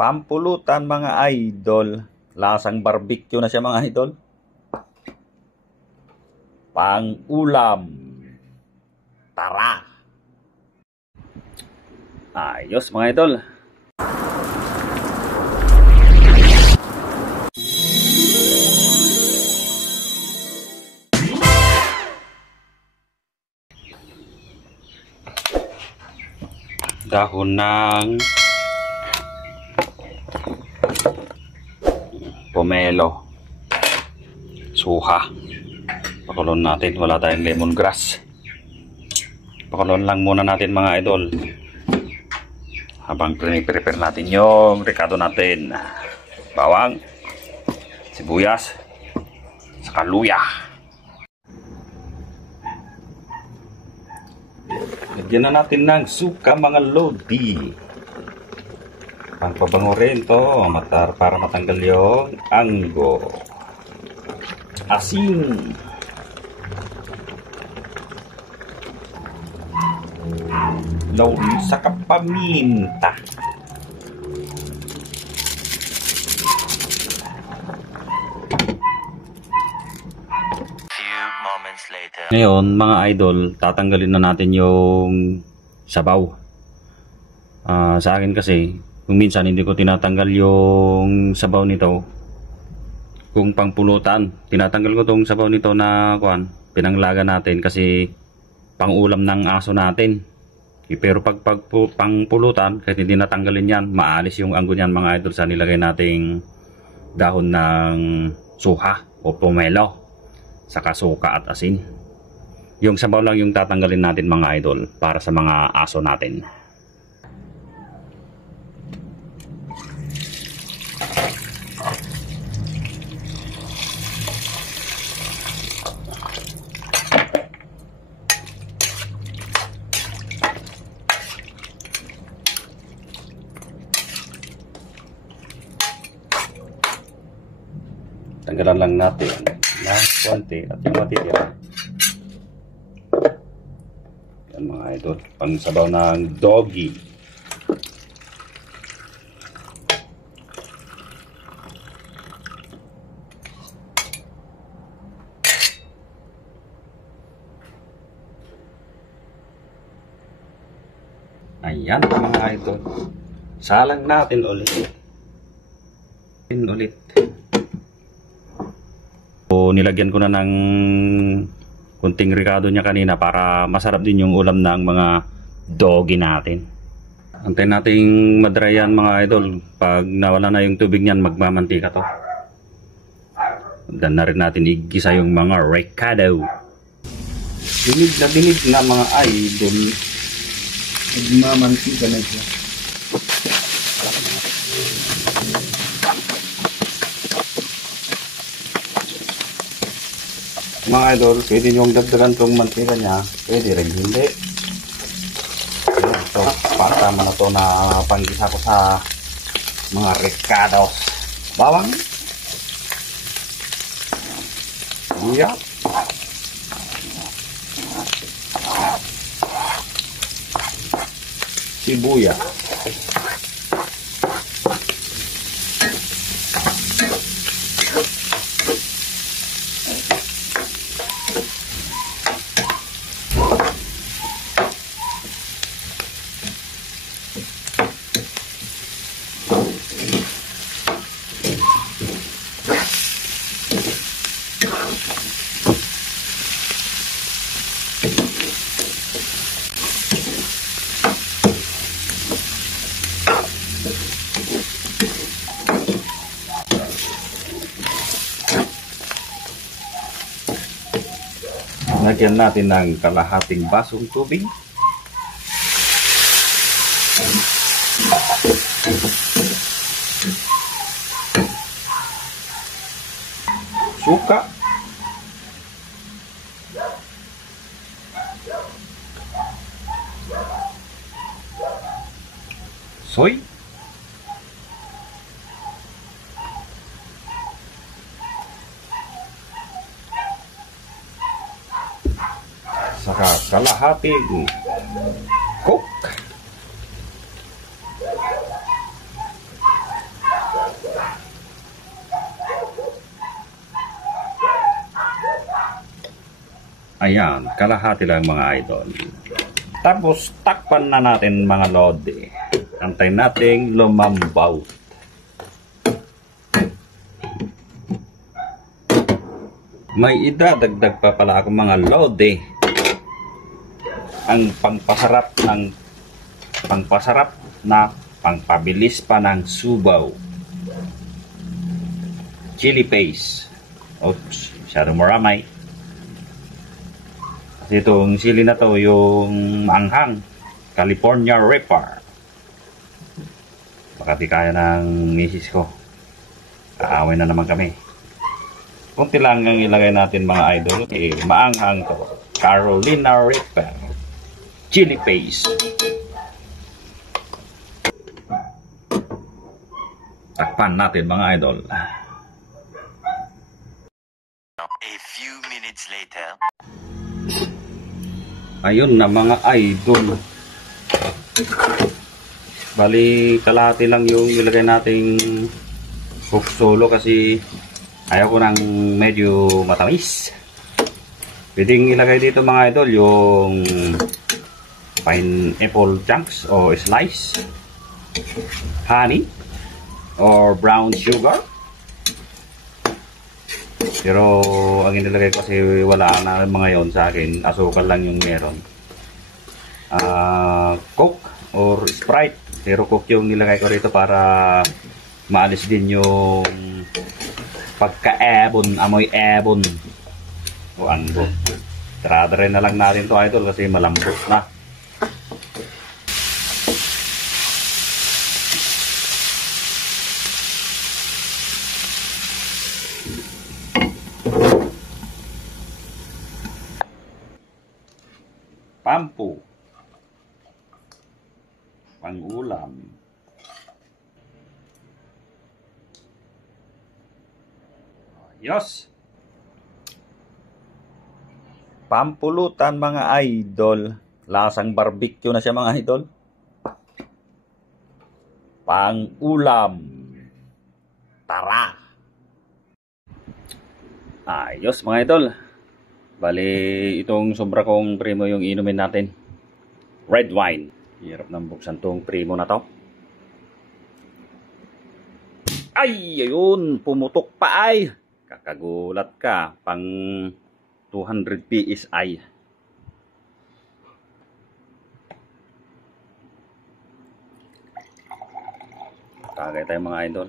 Pampulutan mga idol. Lasang barbecue na siya mga idol. Pang-ulam. Tara! Ayos mga idol. Dahon ng pomelo, suha. Pakulon natin, wala tayong lemongrass. Pakulon lang muna natin mga idol habang prepare natin yung ricado natin. Bawang, sibuyas, saka luya. Lagyan na natin ng suka mga lodi. Pangpabango rin to para matanggal yung anggo. Asin. Lauri saka paminta. Ngayon mga idol, tatanggalin na natin yung sabaw. Sa akin kasi, kung minsan hindi ko tinatanggal yung sabaw nito, kung pangpulutan, tinatanggal ko tong sabaw nito na pinanglaga natin kasi pangulam ng aso natin. Pero pag pangpulutan, kahit hindi natanggalin yan, maalis yung anggo niyan mga idol sa nilagay nating dahon ng suha o pomelo, saka suka at asin. Yung sabaw lang yung tatanggalin natin mga idol para sa mga aso natin. Tanggalan lang natin ng konti at yung matitira. Yan mga idol, pang sabaw ng doggy. Ayan mga idol, salang natin ulit. Nilagyan ko na ng kunting ricado niya kanina para masarap din yung ulam ng mga doggy natin. Antayin nating madrayan mga idol. Pag nawala na yung tubig niyan, magmamantika to. Dan na rin natin igisa yung mga ricado. Dinig na mga idol. Magmamantika na siya. Mga idol, pwede nyo dagdagan itong mantika niya, pwede rin hindi. So, tama na ito na panggisa ko sa mga ricados. Bawang. Iya. Sibuyas. Lagyan natin ng kalahating basong tubig. Suka. Soy. Saka kalahating coke. Ayan, kalahati lang mga idol. Tapos takpan na natin mga lodi. Antayin nating lumambaw. May idadagdag pa pala ako mga lodi. Ang pangpasarap na pangpabilis pa ng subaw. Chili paste. Oops, masyadong maramay. Kasi itong chili na to, yung maanghang. California Reaper. Baka di kaya ng misis ko. Kaaway na naman kami. Kunti lang ang ilagay natin mga idol. Maanghang to. Carolina Reaper. Chili paste. Takpan natin mga idol. A few minutes later. Ayun na mga idol. Bali kalahati lang yung ilagay nating cook solo kasi ayaw ko nang medyo matamis. Pwedeng ilagay dito mga idol yung pineapple chunks o slice, honey or brown sugar. Pero ang inilagay ko kasi wala na mga yon sa akin, asukal lang yung meron. Coke or Sprite, pero Coke yung nilagay ko rito para maalis din yung pagka-ebon, amoy ebon o anggo. Tara-tara na lang natin to idol kasi malambot na. Pampu, pang-ulam. Yos. Pampulutan mga idol. Lasang barbecue na siya mga idol. Pang-ulam. Tara. Ayos mga idol. Bali, itong sobra kong primo yung inumin natin. Red wine. Hirap nang buksan tong primo na to. Ay, ayun. Pumutok pa ay. Kakagulat ka. Pang 200 PSI. Kagay tayo mga idol.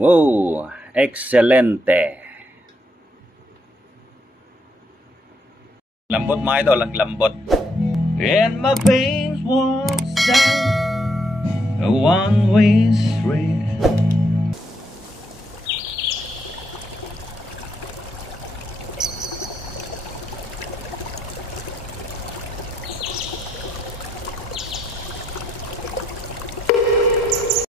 Wow. Excelente. Lambot mga idol, ang lambot. And my veins walks down a one-way street.